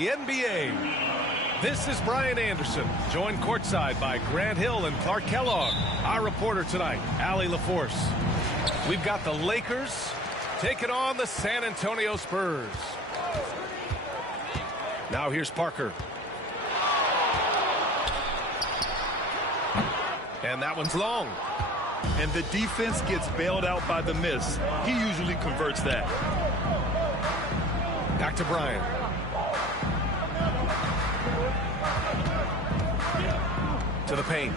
The NBA. This is Brian Anderson, joined courtside by Grant Hill and Clark Kellogg. Our reporter tonight, Allie LaForce. We've got the Lakers taking on the San Antonio Spurs. Now here's Parker. And that one's long. And the defense gets bailed out by the miss. He usually converts that. Back to Bryant. To the paint.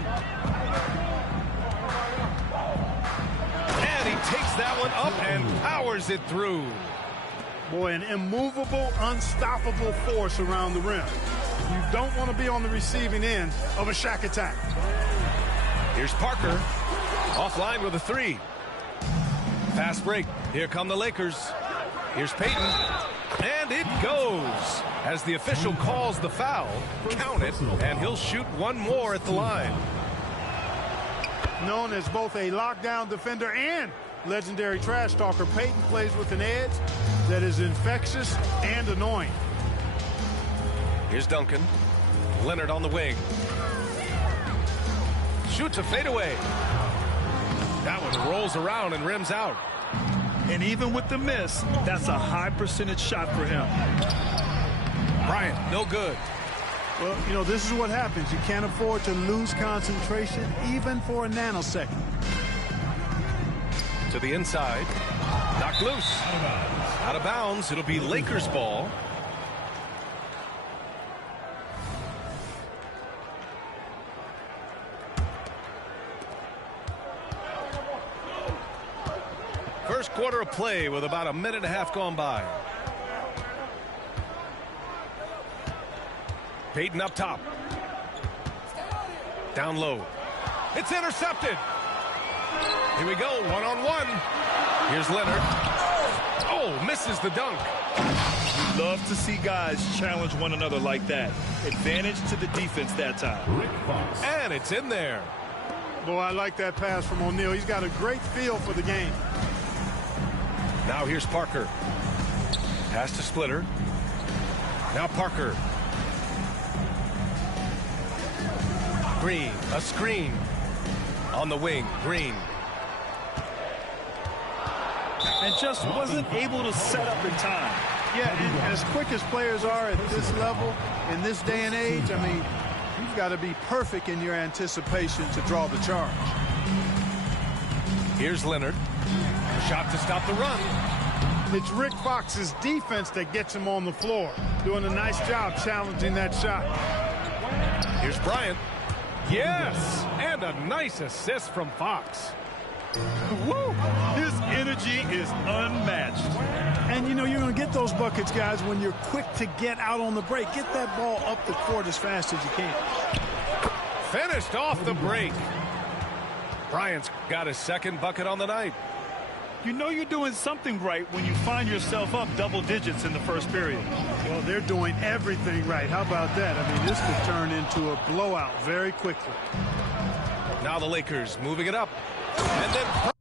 And he takes that one up and powers it through. Boy, an immovable, unstoppable force around the rim. You don't want to be on the receiving end of a Shaq attack. Here's Parker. Offline with a three. Fast break. Here come the Lakers. Here's Payton. And it goes. As the official calls the foul, count it, and he'll shoot one more at the line. Known as both a lockdown defender and legendary trash talker, Payton plays with an edge that is infectious and annoying. Here's Duncan. Leonard on the wing. Shoots a fadeaway. That one rolls around and rims out. And even with the miss, that's a high percentage shot for him. Bryant, no good. Well, you know, this is what happens. You can't afford to lose concentration even for a nanosecond. To the inside. Knocked loose. Out of bounds. It'll be Lakers ball. First quarter of play with about a minute and a half gone by. Payton up top. Down low. It's intercepted. Here we go, one-on-one. Here's Leonard. Oh, misses the dunk. We love to see guys challenge one another like that. Advantage to the defense that time. And it's in there. Boy, I like that pass from O'Neal. He's got a great feel for the game. Now here's Parker. Pass to Splitter. Now Parker. Green, a screen. On the wing, Green. And just wasn't able to set up in time. Yeah, and as quick as players are at this level, in this day and age, I mean, you've got to be perfect in your anticipation to draw the charge. Here's Leonard. Shot to stop the run. It's Rick Fox's defense that gets him on the floor. Doing a nice job challenging that shot. Here's Bryant. Yes! And a nice assist from Fox. Woo! His energy is unmatched. And, you know, you're going to get those buckets, guys, when you're quick to get out on the break. Get that ball up the court as fast as you can. Finished off the break. Bryant's got his second bucket on the night. You know you're doing something right when you find yourself up double digits in the first period. Well, they're doing everything right. How about that? I mean, this could turn into a blowout very quickly. Now the Lakers moving it up. And then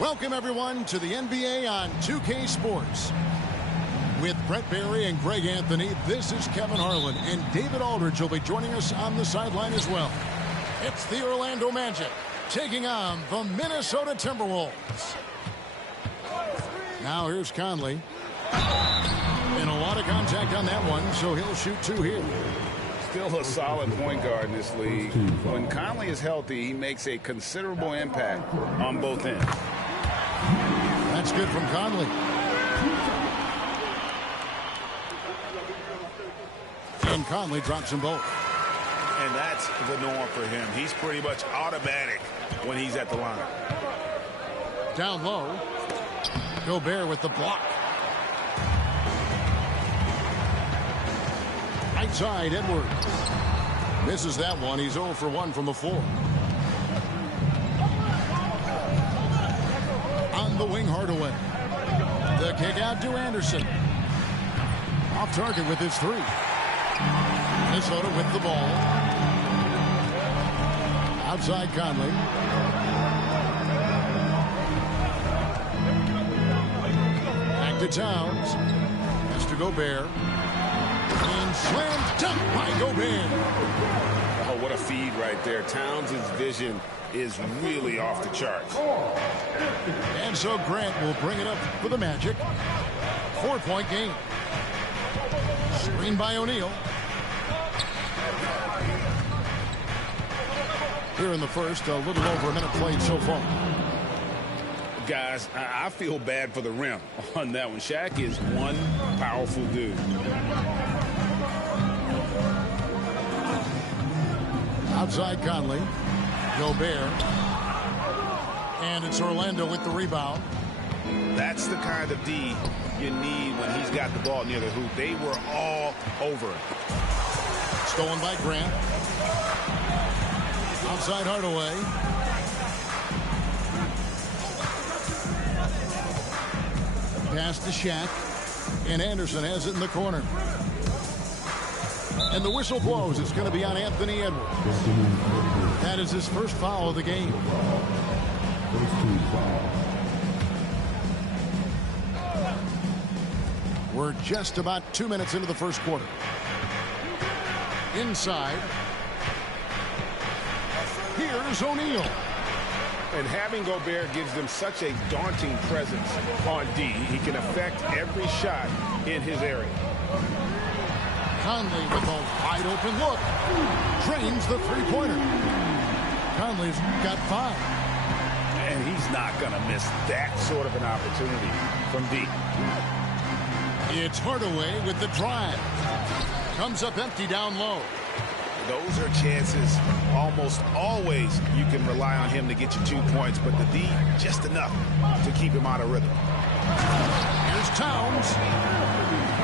Welcome, everyone, to the NBA on 2K Sports. With Brett Barry and Greg Anthony, this is Kevin Harlan, and David Aldridge will be joining us on the sideline as well. It's the Orlando Magic taking on the Minnesota Timberwolves. Now here's Conley. And a lot of contact on that one, so he'll shoot two here. Still a solid point guard in this league. When Conley is healthy, he makes a considerable impact on both ends. That's good from Conley. And Conley drops them both. And that's the norm for him. He's pretty much automatic when he's at the line. Down low. Gobert with the block. Right side, Edwards. Misses that one. He's 0 for 1 from the floor. On the wing, Hardaway. The kick out to Anderson. Off target with his three. Minnesota with the ball. Outside Conley. Back to Towns. Has to Gobert. And slammed dunk by Gobert. Oh, what a feed right there. Towns' vision is really off the charts. And so Grant will bring it up for the Magic. 4-point game. Screen by O'Neal. Here in the first, a little over a minute played so far. Guys, I feel bad for the rim on that one. Shaq is one powerful dude. Outside Conley. Gobert. And it's Orlando with the rebound. That's the kind of D you need when he's got the ball near the hoop. They were all over it. Stolen by Grant. Outside Hardaway. Pass to Shaq. And Anderson has it in the corner. And the whistle blows. It's going to be on Anthony Edwards. That is his first foul of the game. We're just about 2 minutes into the first quarter. Inside. Here's O'Neal. And having Gobert gives them such a daunting presence on D. He can affect every shot in his area. Conley with a wide open look. Drains the three-pointer. Conley's got 5. And he's not going to miss that sort of an opportunity from D. It's Hardaway with the drive. Comes up empty down low. Those are chances almost always you can rely on him to get you 2 points, but the D just enough to keep him out of rhythm. Here's Towns.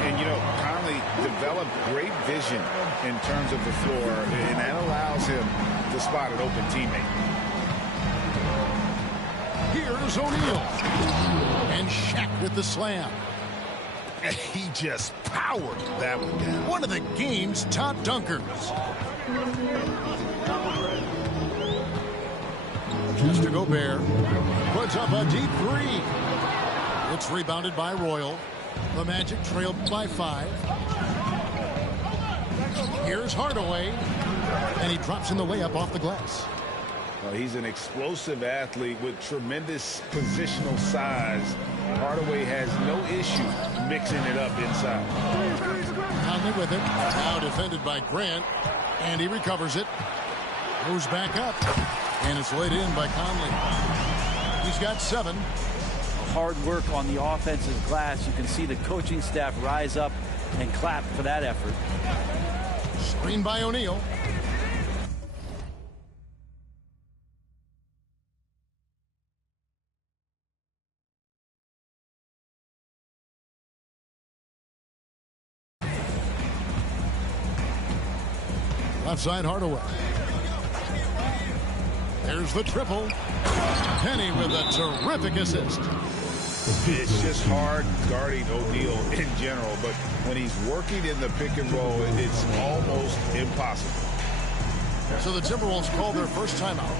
And, you know, Conley developed great vision in terms of the floor, and that allows him to spot an open teammate. Here's O'Neal. And Shaq with the slam. And he just powered that one down. One of the game's top dunkers. Mr. Gobert puts up a deep three. It's rebounded by Royal. The Magic trailed by 5. Here's Hardaway. And he drops in the layup off the glass. Well, he's an explosive athlete with tremendous positional size. Hardaway has no issue mixing it up inside. Conley with it. Now defended by Grant. And he recovers it. Goes back up. And it's laid in by Conley. He's got 7. Hard work on the offensive glass. You can see the coaching staff rise up and clap for that effort. Screen by O'Neal. Left side Hardaway. There's the triple. Penny with a terrific assist. It's just hard guarding O'Neal in general, but when he's working in the pick and roll, it's almost impossible. So the Timberwolves call their first timeout.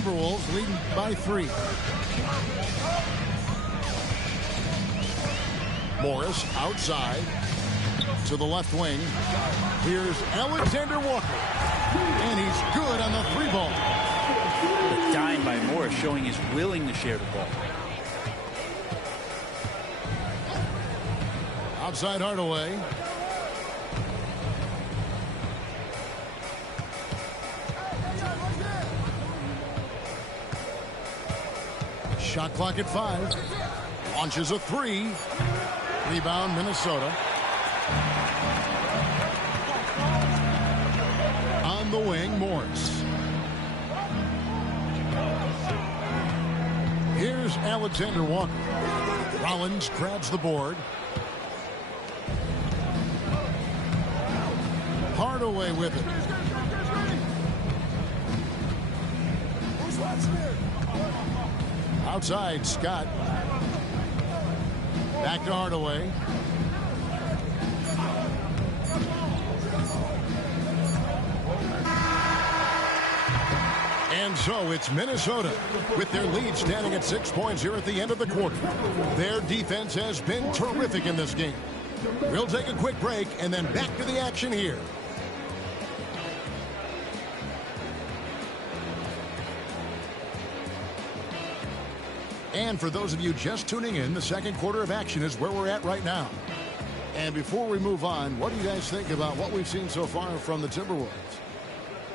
Timberwolves leading by 3. Morris outside to the left wing. Here's Alexander Walker. And he's good on the 3-ball. The dime by Morris showing he's willing to share the ball. Outside Hardaway. Shot clock at 5. Launches a 3. Rebound Minnesota. On the wing, Morris. Here's Alexander Walker. Rollins grabs the board. Hardaway with it. Outside, Scott. Back to Hardaway. And so it's Minnesota with their lead standing at 6 points here at the end of the quarter. Their defense has been terrific in this game. We'll take a quick break and then back to the action here. And for those of you just tuning in, the second quarter of action is where we're at right now. And before we move on, what do you guys think about what we've seen so far from the Timberwolves?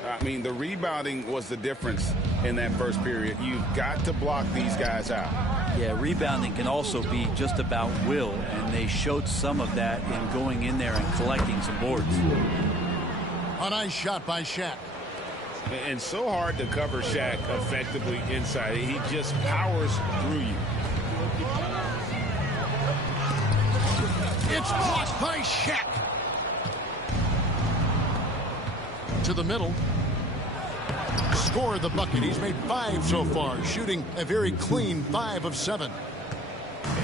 I mean, the rebounding was the difference in that first period. You've got to block these guys out. Yeah, rebounding can also be just about will, and they showed some of that in going in there and collecting some boards. A nice shot by Shaq. And so hard to cover Shaq effectively inside. He just powers through you. It's blocked by Shaq. To the middle. Scored the bucket. He's made 5 so far, shooting a very clean 5 of 7.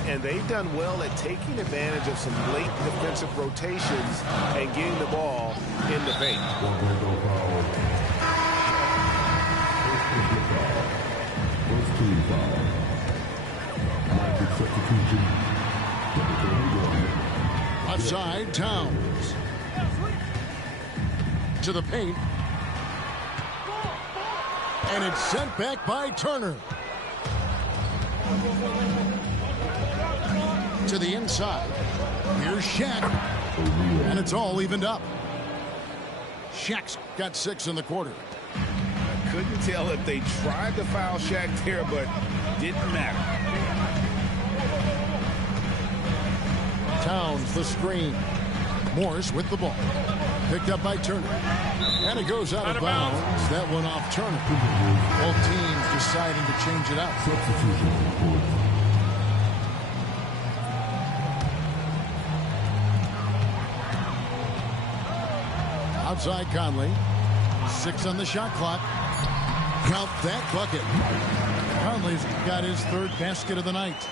And they've done well at taking advantage of some late defensive rotations and getting the ball in the paint. Outside, Towns. To the paint. And it's sent back by Turner. To the inside. Here's Shaq. And it's all evened up. Shaq's got 6 in the quarter. Couldn't tell if they tried to foul Shaq there, but didn't matter. Towns the screen. Morris with the ball. Picked up by Turner. And it goes out of bounds. That one off Turner. Both teams deciding to change it up. Outside Conley. 6 on the shot clock. Count that bucket. Conley's got his 3rd basket of the night.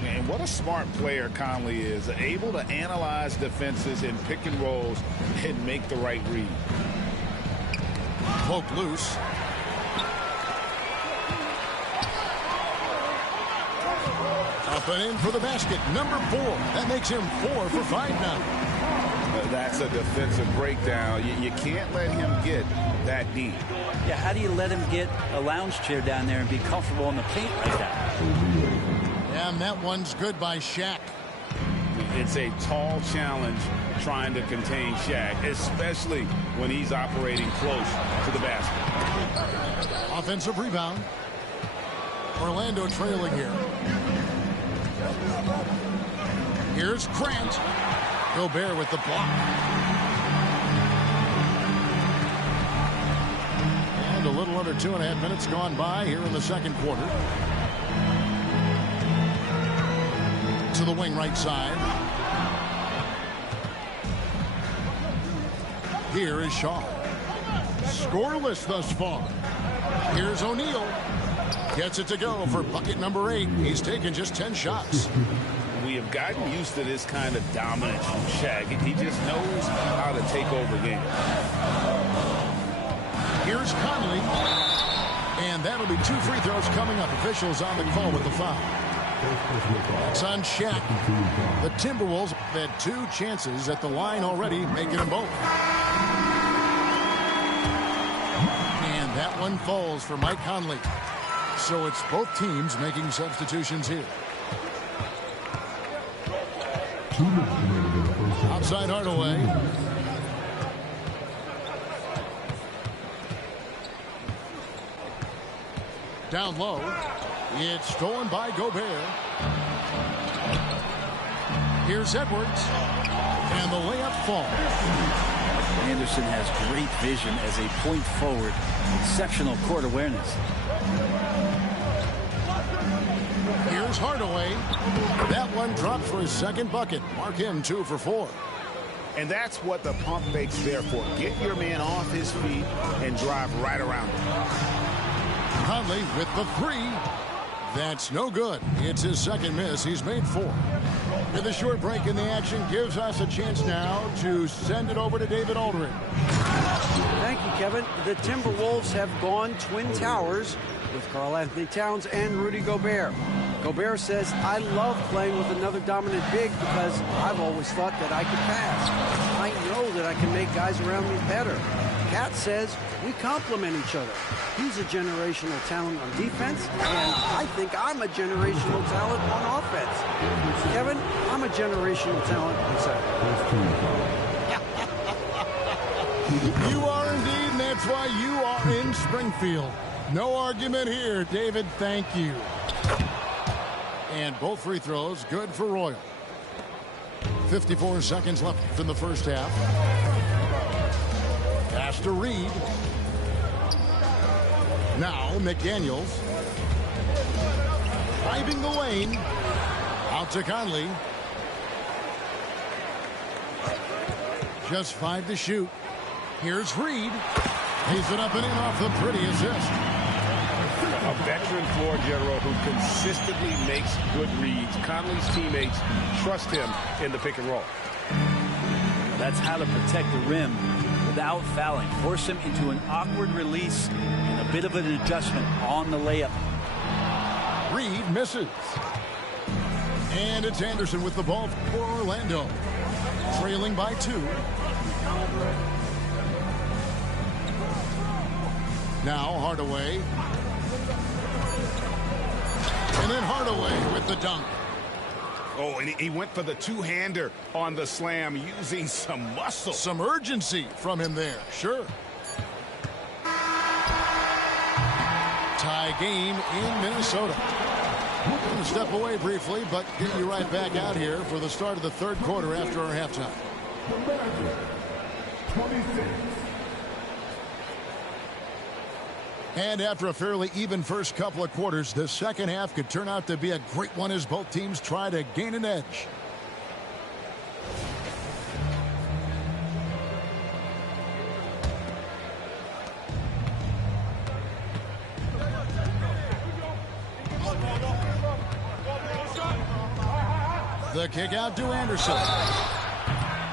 And what a smart player Conley is. Able to analyze defenses in pick and rolls and make the right read. Poked loose. Up and in for the basket. Number 4. That makes him 4 for 5 now. That's a defensive breakdown. You can't let him get that deep. Yeah, how do you let him get a lounge chair down there and be comfortable in the paint like that? And that one's good by Shaq. It's a tall challenge trying to contain Shaq, especially when he's operating close to the basket. Offensive rebound. Orlando trailing here. Here's Grant. Gobert with the block. And a little under 2.5 minutes gone by here in the second quarter. To the wing right side. Here is Shaw. Scoreless thus far. Here's O'Neal. Gets it to go for bucket number 8. He's taken just 10 shots. We have gotten used to this kind of dominance from Shaq. He just knows how to take over games. Here's Conley. And And that'll be 2 free throws coming up. Officials on the call with the foul. It's on Shaq. The Timberwolves had 2 chances at the line already, making them both. And that one falls for Mike Conley. So it's both teams making substitutions here. Outside Hardaway. Down low. It's stolen by Gobert. Here's Edwards. And the layup falls. Anderson has great vision as a point forward. Exceptional court awareness. Here's Hardaway. That one drops for his second bucket. Mark him 2 for 4. And that's what the pump fake's there for. Get your man off his feet and drive right around him. Conley with the 3. That's no good. It's his second miss. He's made 4. With a short break in the action gives us a chance now to send it over to David Aldridge. Thank you, Kevin. The Timberwolves have gone Twin Towers with Karl-Anthony Towns and Rudy Gobert. Gobert says, I love playing with another dominant big because I've always thought that I could pass. I know that I can make guys around me better. Cat says, we complement each other. He's a generational talent on defense, and I think I'm a generational talent on offense. Kevin, I'm a generational talent on You are indeed, and that's why you are in Springfield. No argument here, David. Thank you. And both free throws good for Royal. 54 seconds left in the first half. Pass to Reed. Now McDaniels. Driving the lane. Out to Conley. Just 5 to shoot. Here's Reed. He's it up and in off the pretty assist. A veteran floor general who consistently makes good reads. Conley's teammates trust him in the pick and roll. That's how to protect the rim without fouling. Force him into an awkward release and a bit of an adjustment on the layup. Reed misses. And it's Anderson with the ball for Orlando. Trailing by 2. Now Hardaway. And then Hardaway with the dunk. Oh, and he went for the two-hander on the slam using some muscle. Some urgency from him there, sure. Tie game in Minnesota. I'm going to step away briefly, but get you right back out here for the start of the third quarter after our halftime. 26. And after a fairly even first couple of quarters, the second half could turn out to be a great one as both teams try to gain an edge. The kick out to Anderson.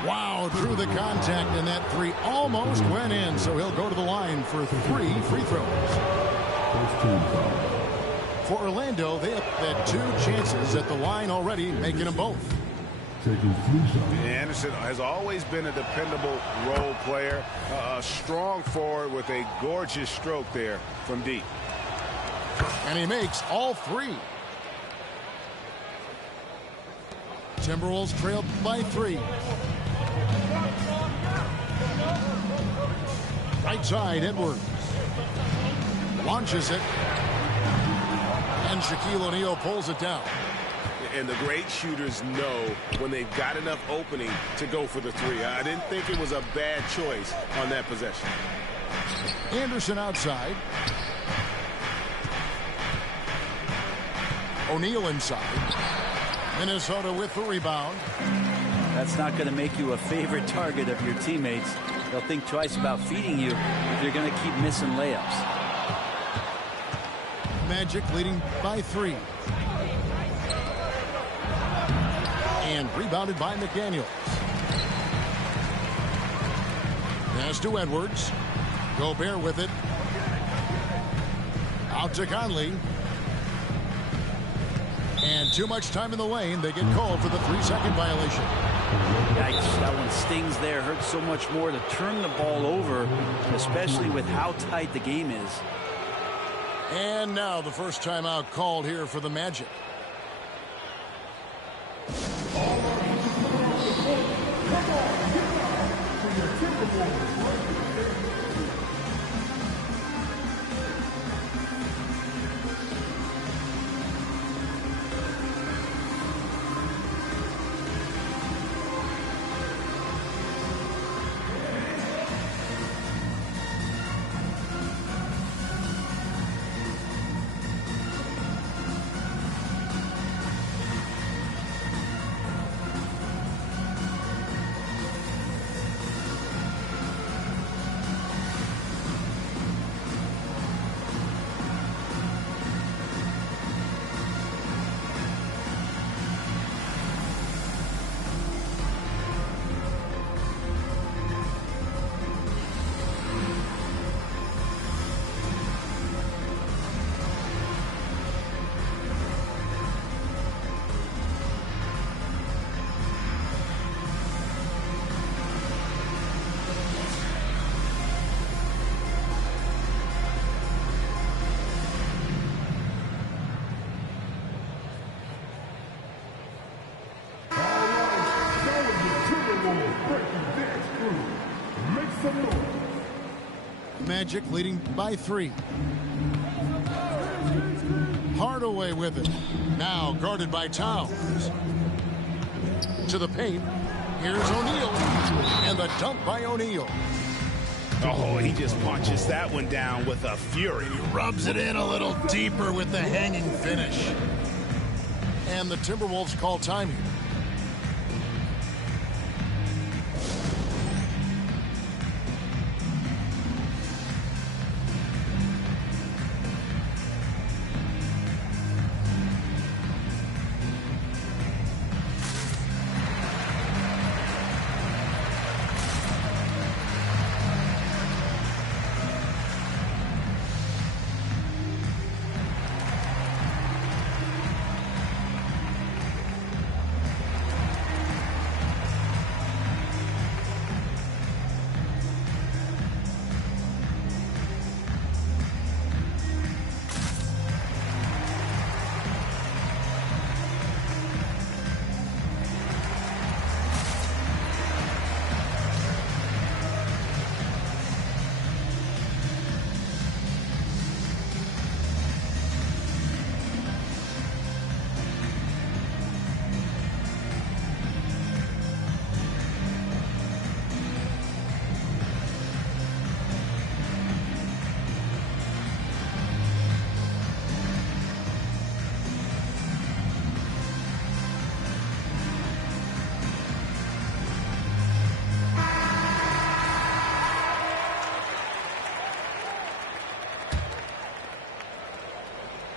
Wow, drew the contact, and that 3 almost went in, so he'll go to the line for 3 free throws. For Orlando, they have had 2 chances at the line already, making them both. Anderson has always been a dependable role player, a strong forward with a gorgeous stroke there from deep. And he makes all 3. Timberwolves trailed by 3. Right side, Edwards. Launches it. And Shaquille O'Neal pulls it down. And the great shooters know when they've got enough opening to go for the 3. I didn't think it was a bad choice on that possession. Anderson outside. O'Neal inside. Minnesota with the rebound. That's not going to make you a favorite target of your teammates. They'll think twice about feeding you if you're going to keep missing layups. Magic leading by 3. And rebounded by McDaniels. Pass to Edwards. Gobert with it. Out to Conley. And too much time in the lane. They get called for the 3-second violation. Yikes, that one stings there. Hurts so much more to turn the ball over, especially with how tight the game is. And now the first timeout called here for the Magic. Magic leading by 3. Hardaway with it. Now guarded by Towns. To the paint. Here's O'Neal. And the dunk by O'Neal. Oh, he just punches that one down with a fury. He rubs it in a little deeper with the hanging finish. And the Timberwolves call time here.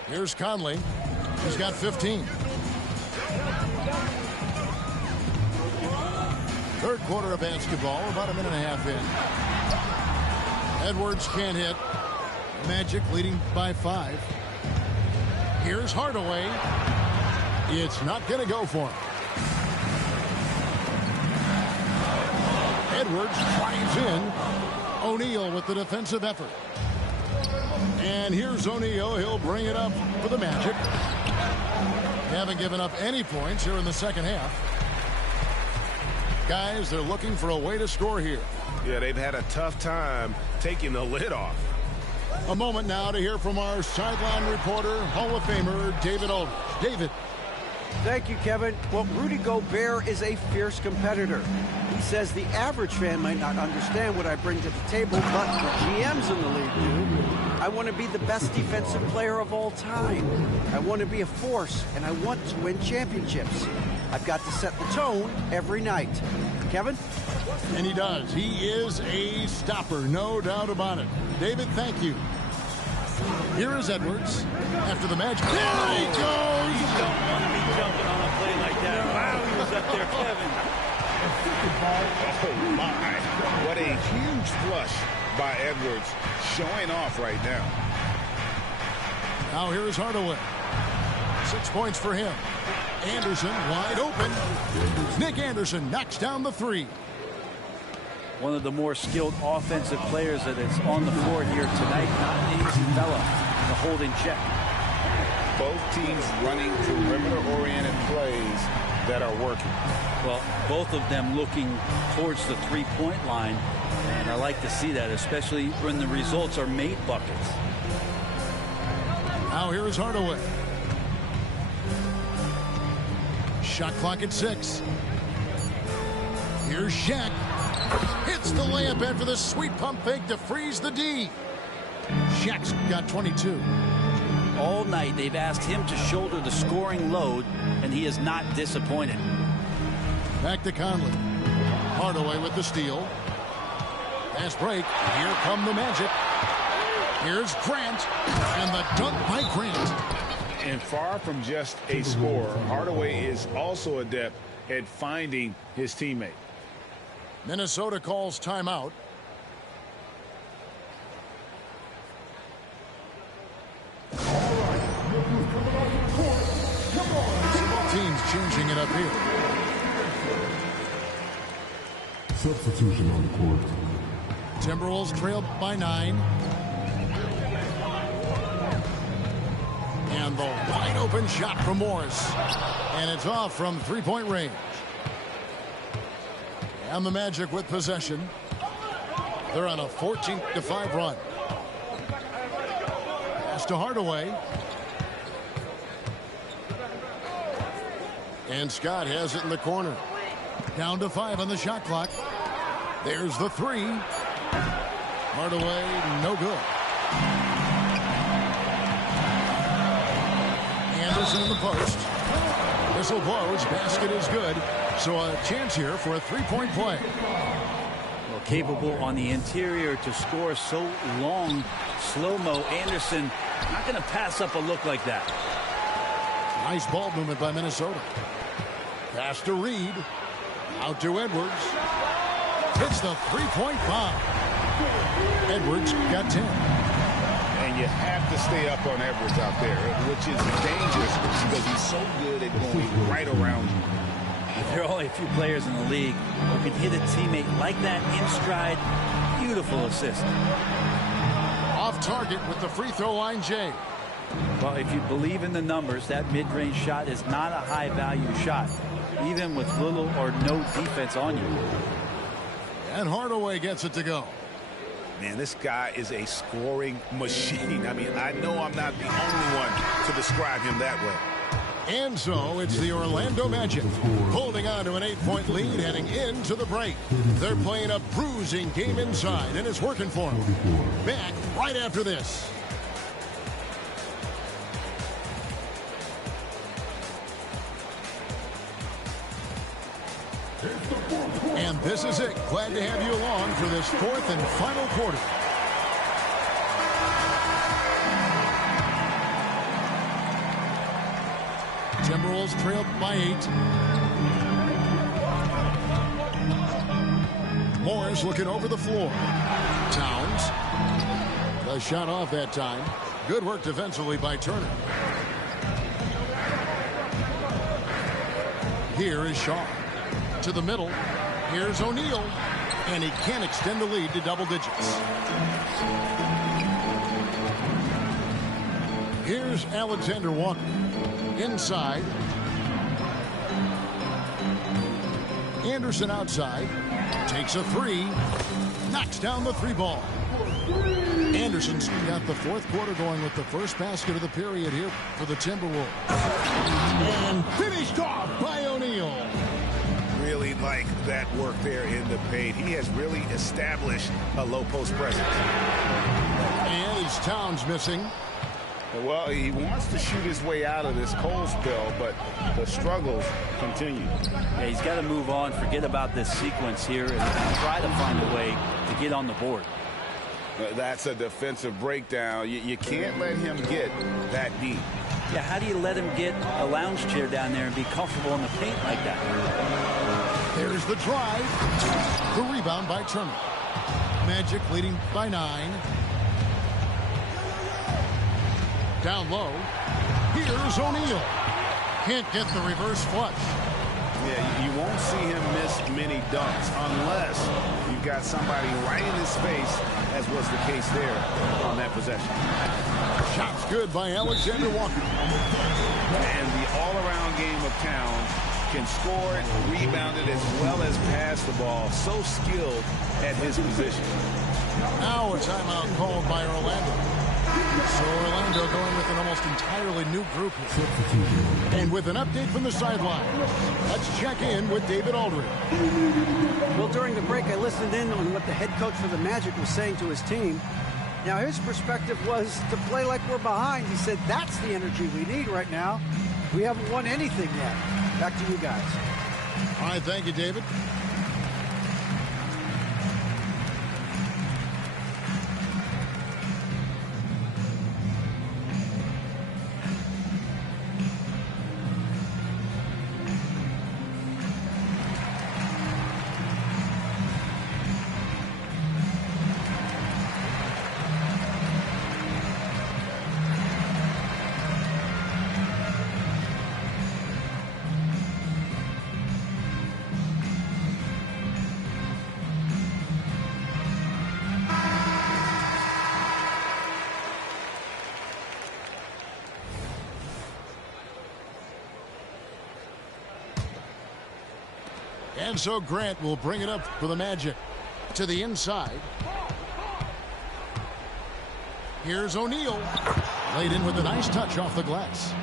Here's Conley. He's got 15. Third quarter of basketball, about a minute and a half in. Edwards can't hit. Magic leading by 5. Here's Hardaway. It's not going to go for him. Edwards drives in. O'Neal with the defensive effort. And here's O'Neal. He'll bring it up for the Magic. They haven't given up any points here in the second half. Guys, they're looking for a way to score here. Yeah, they've had a tough time taking the lid off. A moment now to hear from our sideline reporter, Hall of Famer David Aldridge. David. Thank you, Kevin. Well, Rudy Gobert is a fierce competitor. He says the average fan might not understand what I bring to the table, but the GMs in the league do. I want to be the best defensive player of all time. I want to be a force, and I want to win championships. I've got to set the tone every night. Kevin? And he does. He is a stopper, no doubt about it. David, thank you. Here is Edwards after the Magic. There he goes! You don't want to be jumping on a play like that. Wow, he was up there, Kevin. Oh, my. What a huge flush by Edwards, showing off right now. Now here is Hardaway. 6 points for him. Anderson wide open. Nick Anderson knocks down the three. One of the more skilled offensive players that is on the floor here tonight. Not an easy fella to hold in check. Both teams running perimeter-oriented plays that are working. Well, both of them looking towards the three-point line. And I like to see that, especially when the results are made buckets. Now here is Hardaway. Shot clock at 6. Here's Shaq. Hits the layup in for the sweet pump fake to freeze the D. Shaq's got 22. All night they've asked him to shoulder the scoring load, and he is not disappointed. Back to Conley. Hardaway with the steal. Fast break. Here come the Magic. Here's Grant. And the dunk by Grant. And far from just a scorer, Hardaway is also adept at finding his teammate. Minnesota calls timeout. Teams changing it up here. Substitution on the court. Timberwolves trail by 9. And the wide open shot from Morris. And it's off from three-point range. And the Magic with possession. They're on a 14-5 run. Pass to Hardaway. And Scott has it in the corner. Down to 5 on the shot clock. There's the three. Hardaway, no good. Anderson in the post. Whistle blows. Basket is good. So a chance here for a three-point play. Well, capable on the interior to score so long. Slow-mo. Anderson not going to pass up a look like that. Nice ball movement by Minnesota. Pass to Reed. Out to Edwards. Hits the three-point bomb. Edwards got 10. And you have to stay up on Edwards out there, which is dangerous because he's so good at going right around you. There are only a few players in the league who can hit a teammate like that in stride. Beautiful assist. Off target with the free throw line, Jay. Well, if you believe in the numbers, that mid-range shot is not a high-value shot, even with little or no defense on you. And Hardaway gets it to go. Man, this guy is a scoring machine. I mean, I know I'm not the only one to describe him that way. And so it's the Orlando Magic holding on to an 8-point lead heading into the break. They're playing a bruising game inside, and it's working for them. Back right after this. And this is it. Glad to have you along for this fourth and final quarter. Timberwolves trail by 8. Morris looking over the floor. Towns. The shot off that time. Good work defensively by Turner. Here is Shaw. To the middle. Here's O'Neal. And he can't extend the lead to double digits. Here's Alexander Walker. Inside. Anderson outside. Takes a three. Knocks down the three ball. Anderson's got the fourth quarter going with the first basket of the period here for the Timberwolves. And finished off by O'Neal. Really like that work there in the paint. He has really established a low post presence. And it's Towns missing. Well, he wants to shoot his way out of this cold spell, but the struggles continue. Yeah, he's got to move on, forget about this sequence here, and try to find a way to get on the board. That's a defensive breakdown. You can't let him get that deep. Yeah, how do you let him get a lounge chair down there and be comfortable in the paint like that? There's the drive. The rebound by Turner. Magic leading by 9. Down low. Here's O'Neal. Can't get the reverse flush. Yeah, you won't see him miss many dunks unless you've got somebody right in his face, as was the case there on that possession. Shot's good by Alexander Walker. And the all-around game of Towns can score it, rebound it, as well as pass the ball. So skilled at his position. Now a timeout called by Orlando. So Orlando going with an almost entirely new group here. And with an update from the sideline, let's check in with David Aldridge. Well, during the break, I listened in on what the head coach for the Magic was saying to his team. Now, his perspective was to play like we're behind. He said, that's the energy we need right now. We haven't won anything yet. Back to you guys. All right, thank you, David. And so Grant will bring it up for the Magic to the inside. Here's O'Neal. Laid in with a nice touch off the glass.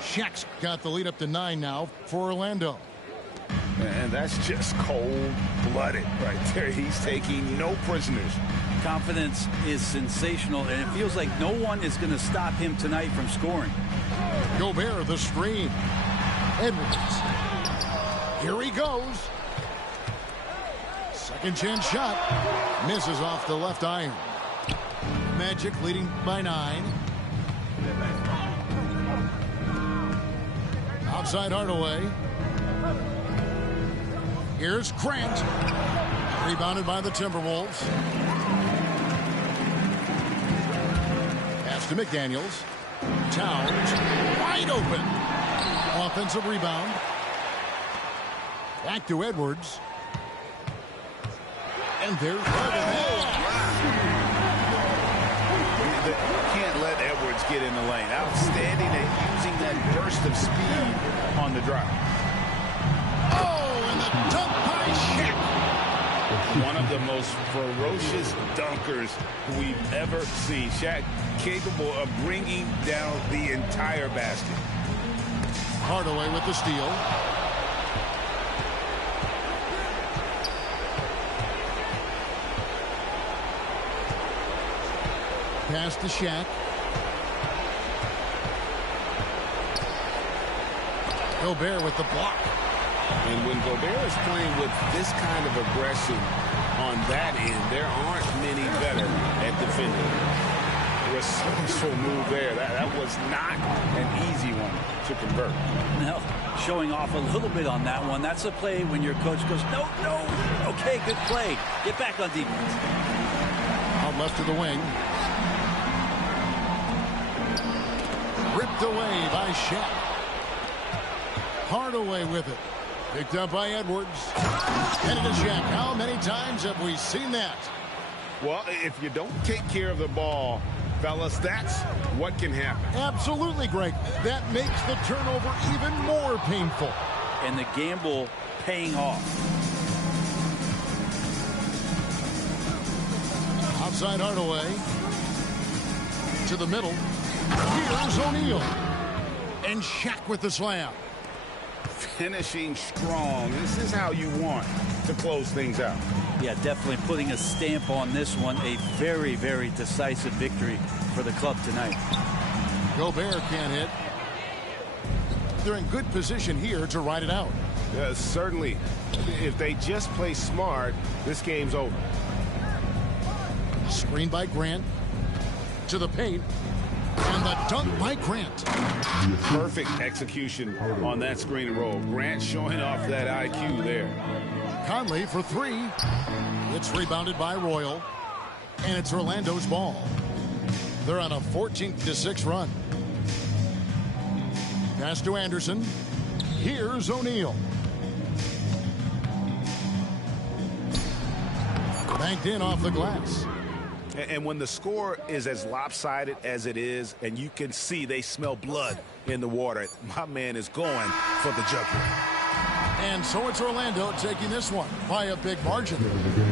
Shaq's got the lead up to 9 now for Orlando. And that's just cold-blooded right there. He's taking no prisoners. Confidence is sensational, and it feels like no one is going to stop him tonight from scoring. Gobert, the screen. Edwards. Here he goes. Second chance shot. Misses off the left iron. Magic leading by 9. Outside Hardaway. Here's Grant. Rebounded by the Timberwolves. Pass to McDaniels. Towns. Wide open. Offensive rebound. Back to Edwards. And there's Can't let Edwards get in the lane. Outstanding at using that burst of speed on the drive. Oh, and the dunk by Shaq. One of the most ferocious dunkers we've ever seen. Shaq capable of bringing down the entire basket. Hardaway with the steal. Pass to Shaq. Gobert with the block. And when Gobert is playing with this kind of aggression on that end, there aren't many better at defending. Resourceful move there. That was not an easy one to convert. Now, showing off a little bit on that one. That's a play when your coach goes, no. Okay, good play. Get back on defense. Out left of the wing. Ripped away by Shaq. Hardaway with it. Picked up by Edwards. Headed to Shaq. How many times have we seen that? Well, if you don't take care of the ball, fellas, that's what can happen. Absolutely, Greg. That makes the turnover even more painful. And the gamble paying off. Outside Hardaway. To the middle. Here's O'Neal. And Shaq with the slam. Finishing strong. This is how you want to close things out. Yeah, definitely putting a stamp on this one. A very, very decisive victory for the club tonight. Gobert can't hit. They're in good position here to ride it out. Certainly. If they just play smart, this game's over. Screen by Grant. To the paint. And the dunk by Grant. Perfect execution on that screen and roll. Grant showing off that IQ there. Conley for 3. It's rebounded by Royal. And it's Orlando's ball. They're on a 14-6 run. Pass to Anderson. Here's O'Neal. Banked in off the glass. And when the score is as lopsided as it is, and you can see they smell blood in the water, my man is going for the jugular. And so it's Orlando taking this one by a big margin.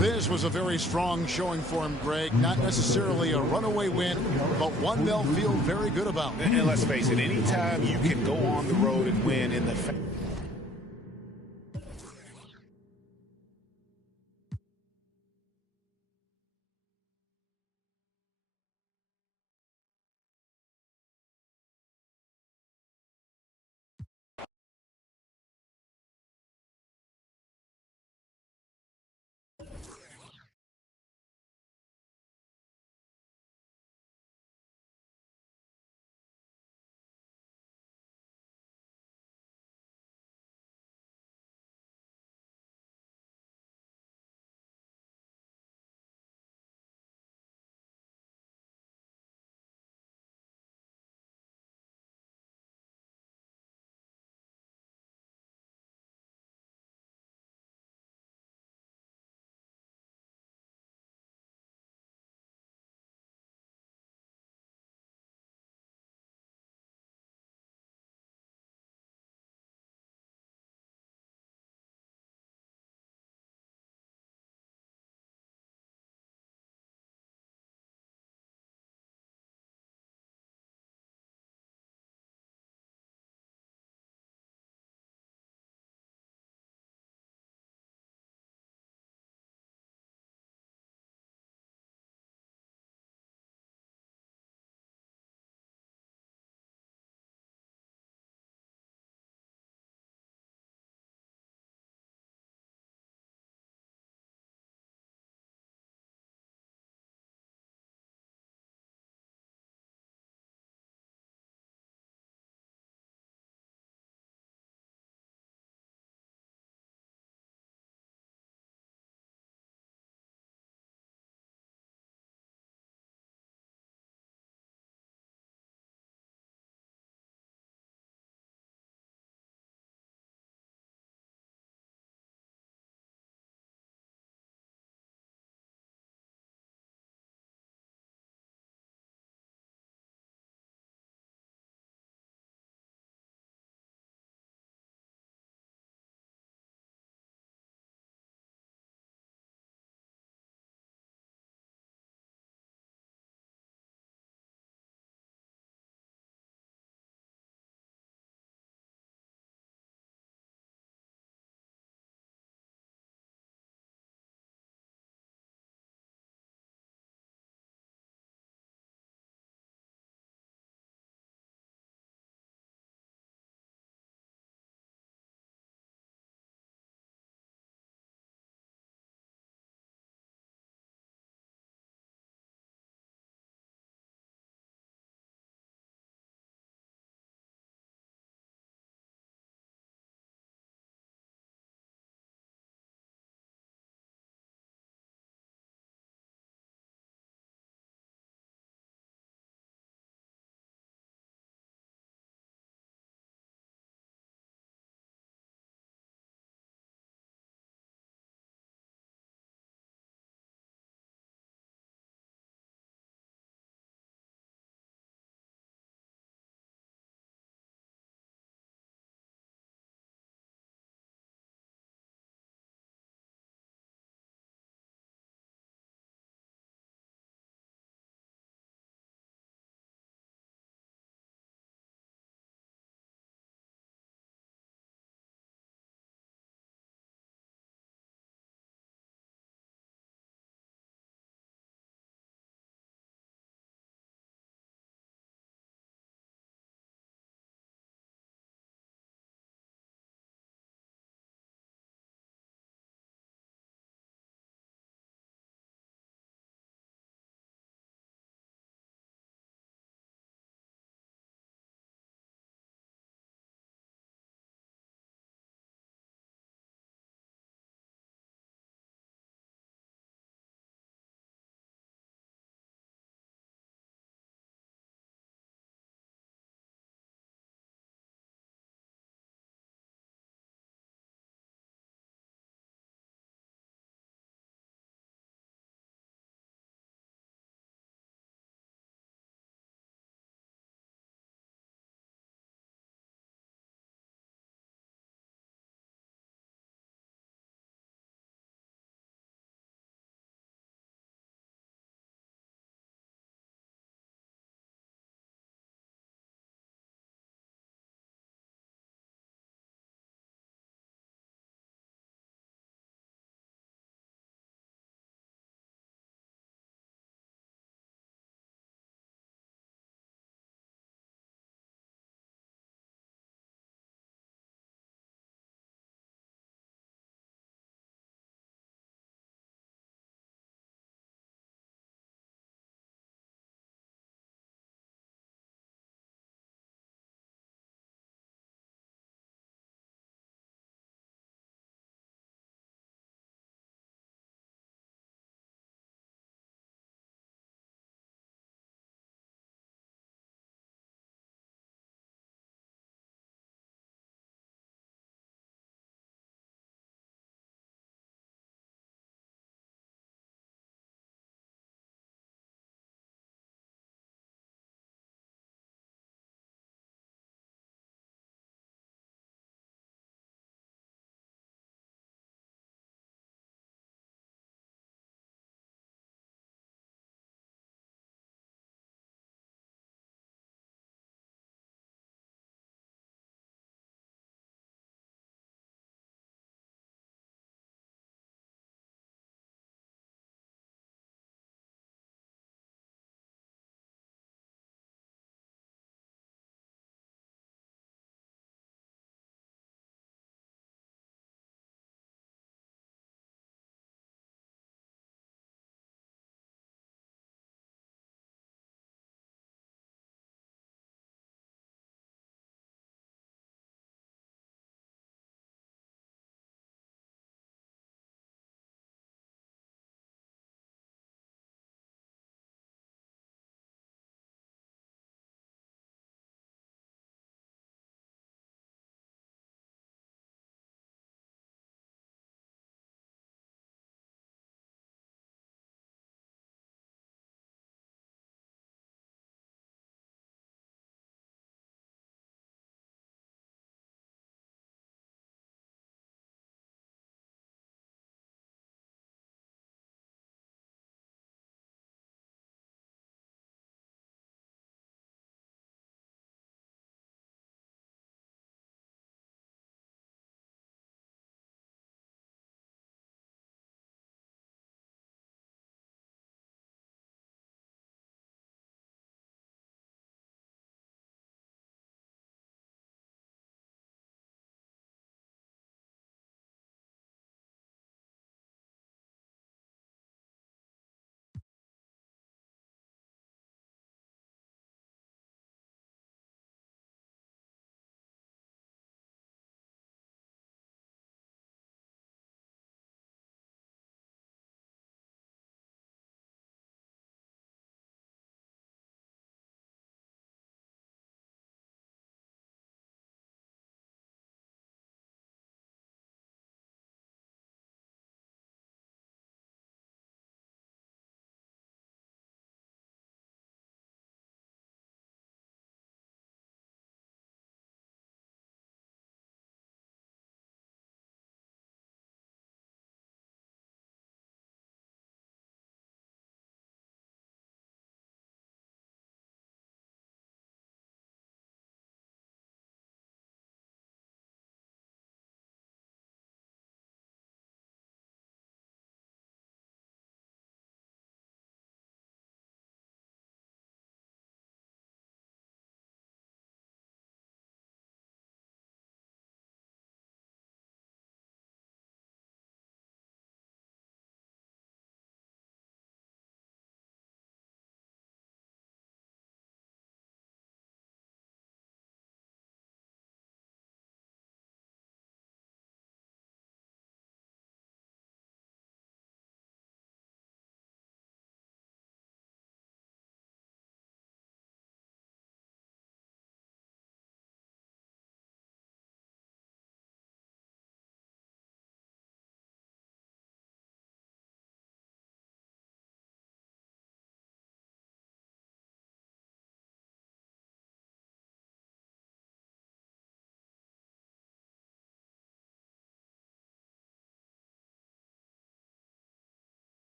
This was a very strong showing for him, Greg. Not necessarily a runaway win, but one they'll feel very good about. And let's face it, anytime you can go on the road and win in the